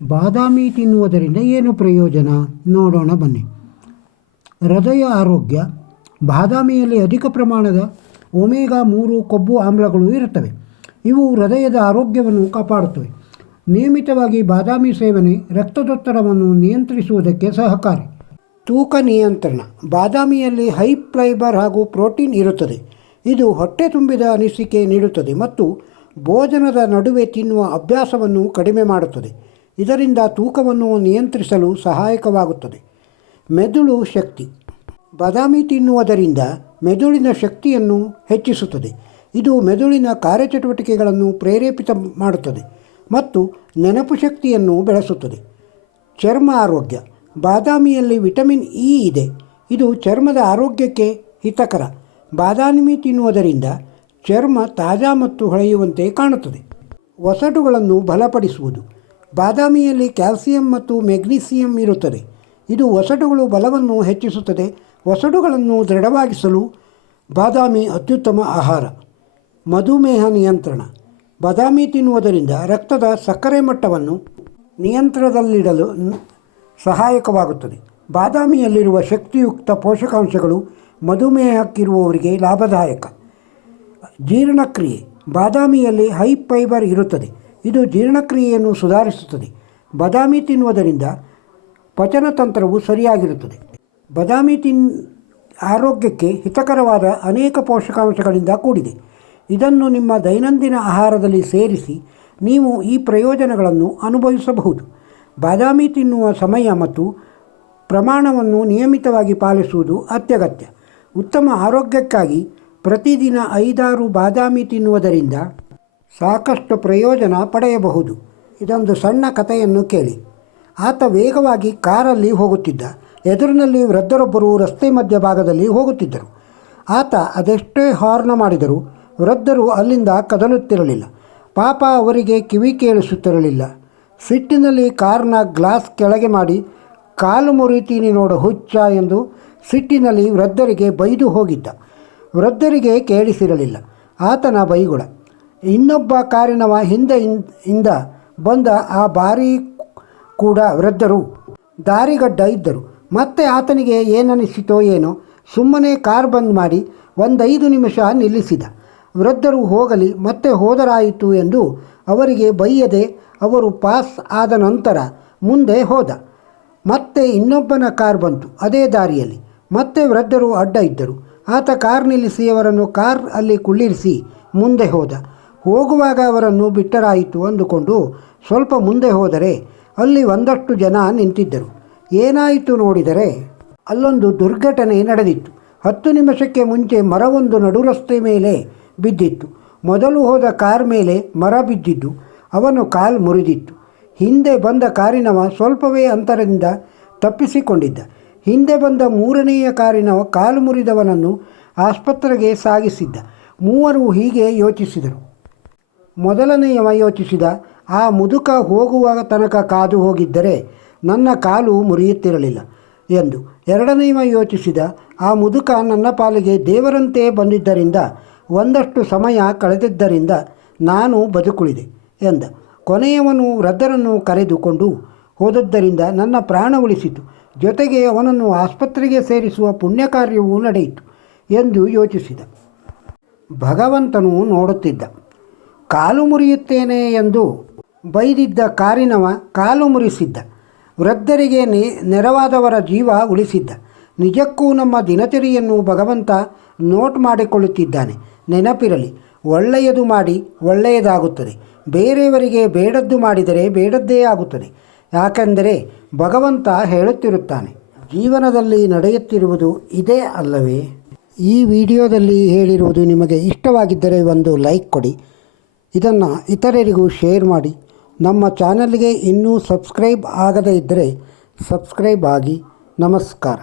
ಬಾದಾಮಿ ತಿನ್ನುವುದರಿಂದ ಏನು ಪ್ರಯೋಜನ ನೋಡೋಣ ಬನ್ನಿ. ಹೃದಯ ಆರೋಗ್ಯ. ಬಾದಾಮಿಯಲ್ಲಿ ಅಧಿಕ ಪ್ರಮಾಣದ ಒಮೆಗಾ 3 ಕೊಬ್ಬು ಆಮ್ಲಗಳು ಇರುತ್ತವೆ. ಇವು ಹೃದಯದ ಆರೋಗ್ಯವನ್ನು ಕಾಪಾಡುತ್ತವೆ. ನಿಯಮಿತವಾಗಿ ಬಾದಾಮಿ ಸೇವನೆ ರಕ್ತದೊತ್ತಡವನ್ನು ನಿಯಂತ್ರಿಸುವುದಕ್ಕೆ ಸಹಕಾರಿ. ತೂಕ ನಿಯಂತ್ರಣ. ಬಾದಾಮಿಯಲ್ಲಿ ಹೈ ಫೈಬರ್ ಹಾಗೂ ಪ್ರೋಟೀನ್ ಇರುತ್ತದೆ. ಇದು ಹೊಟ್ಟೆ ತುಂಬಿದ ಅನಿಸಿಕೆ ನೀಡುತ್ತದೆ ಮತ್ತು ಭೋಜನದ ನಡುವೆ ತಿನ್ನುವ ಅಭ್ಯಾಸವನ್ನು ಕಡಿಮೆ ಮಾಡುತ್ತದೆ. ಇದರಿಂದ ತೂಕವನ್ನು ನಿಯಂತ್ರಿಸಲು ಸಹಾಯಕವಾಗುತ್ತದೆ. ಮೆದುಳು ಶಕ್ತಿ. ಬಾದಾಮಿ ತಿನ್ನುವುದರಿಂದ ಮೆದುಳಿನ ಶಕ್ತಿಯನ್ನು ಹೆಚ್ಚಿಸುತ್ತದೆ. ಇದು ಮೆದುಳಿನ ಕಾರ್ಯಚಟುವಟಿಕೆಗಳನ್ನು ಪ್ರೇರೇಪಿತ ಮಾಡುತ್ತದೆ ಮತ್ತು ನೆನಪು ಶಕ್ತಿಯನ್ನು ಬೆಳೆಸುತ್ತದೆ. ಚರ್ಮ ಆರೋಗ್ಯ. ಬಾದಾಮಿಯಲ್ಲಿ ವಿಟಮಿನ್ ಇ ಇದೆ. ಇದು ಚರ್ಮದ ಆರೋಗ್ಯಕ್ಕೆ ಹಿತಕರ. ಬಾದಾಮಿ ತಿನ್ನುವುದರಿಂದ ಚರ್ಮ ತಾಜಾ ಮತ್ತು ಹೊಳೆಯುವಂತೆ ಕಾಣುತ್ತದೆ. ಒಸಡುಗಳನ್ನು ಬಲಪಡಿಸುವುದು. ಬಾದಾಮಿಯಲ್ಲಿ ಕ್ಯಾಲ್ಸಿಯಂ ಮತ್ತು ಮೆಗ್ನೀಸಿಯಂ ಇರುತ್ತದೆ. ಇದು ಒಸಡುಗಳ ಬಲವನ್ನು ಹೆಚ್ಚಿಸುತ್ತದೆ. ಒಸಡುಗಳನ್ನು ದೃಢವಾಗಿಸಲು ಬಾದಾಮಿ ಅತ್ಯುತ್ತಮ ಆಹಾರ. ಮಧುಮೇಹ ನಿಯಂತ್ರಣ. ಬಾದಾಮಿ ತಿನ್ನುವುದರಿಂದ ರಕ್ತದ ಸಕ್ಕರೆ ಮಟ್ಟವನ್ನು ನಿಯಂತ್ರಣದಲ್ಲಿಡಲು ಸಹಾಯಕವಾಗುತ್ತದೆ. ಬಾದಾಮಿಯಲ್ಲಿರುವ ಶಕ್ತಿಯುಕ್ತ ಪೋಷಕಾಂಶಗಳು ಮಧುಮೇಹಕ್ಕಿರುವವರಿಗೆ ಲಾಭದಾಯಕ. ಜೀರ್ಣಕ್ರಿಯೆ. ಬಾದಾಮಿಯಲ್ಲಿ ಹೈ ಫೈಬರ್ ಇರುತ್ತದೆ. ಇದು ಜೀರ್ಣಕ್ರಿಯೆಯನ್ನು ಸುಧಾರಿಸುತ್ತದೆ. ಬಾದಾಮಿ ತಿನ್ನುವುದರಿಂದ ಪಚನತಂತ್ರವು ಸರಿಯಾಗಿರುತ್ತದೆ. ಬಾದಾಮಿ ಆರೋಗ್ಯಕ್ಕೆ ಹಿತಕರವಾದ ಅನೇಕ ಪೋಷಕಾಂಶಗಳಿಂದ ಕೂಡಿದೆ. ಇದನ್ನು ನಿಮ್ಮ ದೈನಂದಿನ ಆಹಾರದಲ್ಲಿ ಸೇರಿಸಿ ನೀವು ಈ ಪ್ರಯೋಜನಗಳನ್ನು ಅನುಭವಿಸಬಹುದು. ಬಾದಾಮಿ ತಿನ್ನುವ ಸಮಯ ಮತ್ತು ಪ್ರಮಾಣವನ್ನು ನಿಯಮಿತವಾಗಿ ಪಾಲಿಸುವುದು ಅತ್ಯಗತ್ಯ. ಉತ್ತಮ ಆರೋಗ್ಯಕ್ಕಾಗಿ ಪ್ರತಿದಿನ 5-6 ಬಾದಾಮಿ ತಿನ್ನುವುದರಿಂದ ಸಾಕಷ್ಟು ಪ್ರಯೋಜನ ಪಡೆಯಬಹುದು. ಇದೊಂದು ಸಣ್ಣ ಕಥೆಯನ್ನು ಕೇಳಿ. ಆತ ವೇಗವಾಗಿ ಕಾರಲ್ಲಿ ಹೋಗುತ್ತಿದ್ದ. ಎದುರಿನಲ್ಲಿ ವೃದ್ಧರೊಬ್ಬರು ರಸ್ತೆ ಮಧ್ಯಭಾಗದಲ್ಲಿ ಹೋಗುತ್ತಿದ್ದರು. ಆತ ಅದೆಷ್ಟೇ ಹಾರ್ನ್ ಮಾಡಿದರೂ ವೃದ್ಧರು ಅಲ್ಲಿಂದ ಕದಲುತ್ತಿರಲಿಲ್ಲ. ಪಾಪ ಅವರಿಗೆ ಕಿವಿ ಕೇಳಿಸುತ್ತಿರಲಿಲ್ಲ. ಸಿಟ್ಟಿನಲ್ಲಿ ಕಾರ್ನ ಗ್ಲಾಸ್ ಕೆಳಗೆ ಮಾಡಿ, ಕಾಲು ಮುರಿತೀನಿ ನೋಡು ಹುಚ್ಚ ಎಂದು ಸಿಟ್ಟಿನಲ್ಲಿ ವೃದ್ಧರಿಗೆ ಬೈದು ಹೋಗಿದ್ದ. ವೃದ್ಧರಿಗೆ ಕೇಳಿಸಿರಲಿಲ್ಲ ಆತನ ಬೈಗುಳ. ಇನ್ನೊಬ್ಬ ಕಾರಿನವ ಹಿಂದೆಯಿಂದ ಬಂದ ಆ ಬಾರಿ ಕೂಡ ವೃದ್ಧರು ದಾರಿಗಡ್ಡ ಇದ್ದರು. ಮತ್ತೆ ಆತನಿಗೆ ಏನನಿಸಿತೋ ಏನೋ ಸುಮ್ಮನೆ ಕಾರ್ ಬಂದ್ ಮಾಡಿ 5 ನಿಮಿಷ ನಿಲ್ಲಿಸಿದ. ವೃದ್ಧರು ಹೋಗಲಿ ಮತ್ತೆ ಹೋದರಾಯಿತು ಎಂದು ಅವರಿಗೆ ಬೈಯದೆ ಅವರು ಪಾಸ್ ಆದ ನಂತರ ಮುಂದೆ ಹೋದ. ಮತ್ತೆ ಇನ್ನೊಬ್ಬನ ಕಾರ್ ಬಂತು ಅದೇ ದಾರಿಯಲ್ಲಿ. ಮತ್ತೆ ವೃದ್ಧರು ಅಡ್ಡ ಇದ್ದರು. ಆತ ಕಾರ್ ನಿಲ್ಲಿಸಿ ಅವರನ್ನು ಕಾರ್ ಅಲ್ಲಿ ಕುಳ್ಳಿರಿಸಿ ಮುಂದೆ ಹೋದ. ಹೋಗುವಾಗ ಅವರನ್ನು ಬಿಟ್ಟರಾಯಿತು ಅಂದುಕೊಂಡು ಸ್ವಲ್ಪ ಮುಂದೆ ಹೋದರೆ ಅಲ್ಲಿ ಒಂದಷ್ಟು ಜನ ನಿಂತಿದ್ದರು. ಏನಾಯಿತು ನೋಡಿದರೆ ಅಲ್ಲೊಂದು ದುರ್ಘಟನೆ ನಡೆದಿತ್ತು. 10 ನಿಮಿಷಕ್ಕೆ ಮುಂಚೆ ಮರವೊಂದು ನಡುರಸ್ತೆ ಮೇಲೆ ಬಿದ್ದಿತ್ತು. ಮೊದಲು ಹೋದ ಕಾರ್ ಮೇಲೆ ಮರ ಬಿದ್ದಿದ್ದು ಅವನು ಕಾಲು ಮುರಿದಿತ್ತು. ಹಿಂದೆ ಬಂದ ಕಾರಿನವ ಸ್ವಲ್ಪವೇ ಅಂತರದಿಂದ ತಪ್ಪಿಸಿಕೊಂಡಿದ್ದ. ಹಿಂದೆ ಬಂದ 3ನೆಯ ಕಾರಿನವ ಕಾಲು ಮುರಿದವನನ್ನು ಆಸ್ಪತ್ರೆಗೆ ಸಾಗಿಸಿದ್ದ. ಮೂವರು ಹೀಗೆ ಯೋಚಿಸಿದರು. ಮೊದಲನೆಯವ ಯೋಚಿಸಿದ, ಆ ಮುದುಕ ಹೋಗುವ ತನಕ ಕಾದು ಹೋಗಿದ್ದರೆ ನನ್ನ ಕಾಲು ಮುರಿಯುತ್ತಿರಲಿಲ್ಲ ಎಂದು. ಎರಡನೆಯವ ಯೋಚಿಸಿದ, ಆ ಮುದುಕ ನನ್ನ ಪಾಲಿಗೆ ದೇವರಂತೆ ಬಂದಿದ್ದರಿಂದ ಒಂದಷ್ಟು ಸಮಯ ಕಳೆದಿದ್ದರಿಂದ ನಾನು ಬದುಕುಳಿದೆ ಎಂದ. ಕೊನೆಯವನು ವೃದ್ಧರನ್ನು ಕರೆದುಕೊಂಡು ಹೋದದ್ದರಿಂದ ನನ್ನ ಪ್ರಾಣ ಉಳಿಸಿತು, ಜೊತೆಗೆ ಅವನನ್ನು ಆಸ್ಪತ್ರೆಗೆ ಸೇರಿಸುವ ಪುಣ್ಯ ಕಾರ್ಯವೂ ನಡೆಯಿತು ಎಂದು ಯೋಚಿಸಿದ. ಭಗವಂತನು ನೋಡುತ್ತಿದ್ದ. ಕಾಲು ಮುರಿಯುತ್ತೇನೆ ಎಂದು ಬೈದಿದ್ದ ಕಾರಿನವ ಕಾಲು ಮುರಿಸಿದ್ದ. ವೃದ್ಧರಿಗೆ ನೆರವಾದವರ ಜೀವ ಉಳಿಸಿದ್ದ. ನಿಜಕ್ಕೂ ನಮ್ಮ ದಿನಚರಿಯನ್ನು ಭಗವಂತ ನೋಟ್ ಮಾಡಿಕೊಳ್ಳುತ್ತಿದ್ದಾನೆ. ನೆನಪಿರಲಿ, ಒಳ್ಳೆಯದು ಮಾಡಿ ಒಳ್ಳೆಯದಾಗುತ್ತದೆ. ಬೇರೆಯವರಿಗೆ ಬೇಡದ್ದು ಮಾಡಿದರೆ ಬೇಡದ್ದೇ ಆಗುತ್ತದೆ. ಯಾಕೆಂದರೆ ಭಗವಂತ ಹೇಳುತ್ತಿರುತ್ತಾನೆ, ಜೀವನದಲ್ಲಿ ನಡೆಯುತ್ತಿರುವುದು ಇದೇ ಅಲ್ಲವೇ? ಈ ವಿಡಿಯೋದಲ್ಲಿ ಹೇಳಿರುವುದು ನಿಮಗೆ ಇಷ್ಟವಾಗಿದ್ದರೆ ಒಂದು ಲೈಕ್ ಕೊಡಿ. ಇದನ್ನು ಇತರರಿಗೂ ಶೇರ್ ಮಾಡಿ. ನಮ್ಮ ಚಾನಲ್ಗೆ ಇನ್ನೂ ಸಬ್ಸ್ಕ್ರೈಬ್ ಆಗದೇ ಇದ್ದರೆ ಸಬ್ಸ್ಕ್ರೈಬ್ ಆಗಿ. ನಮಸ್ಕಾರ.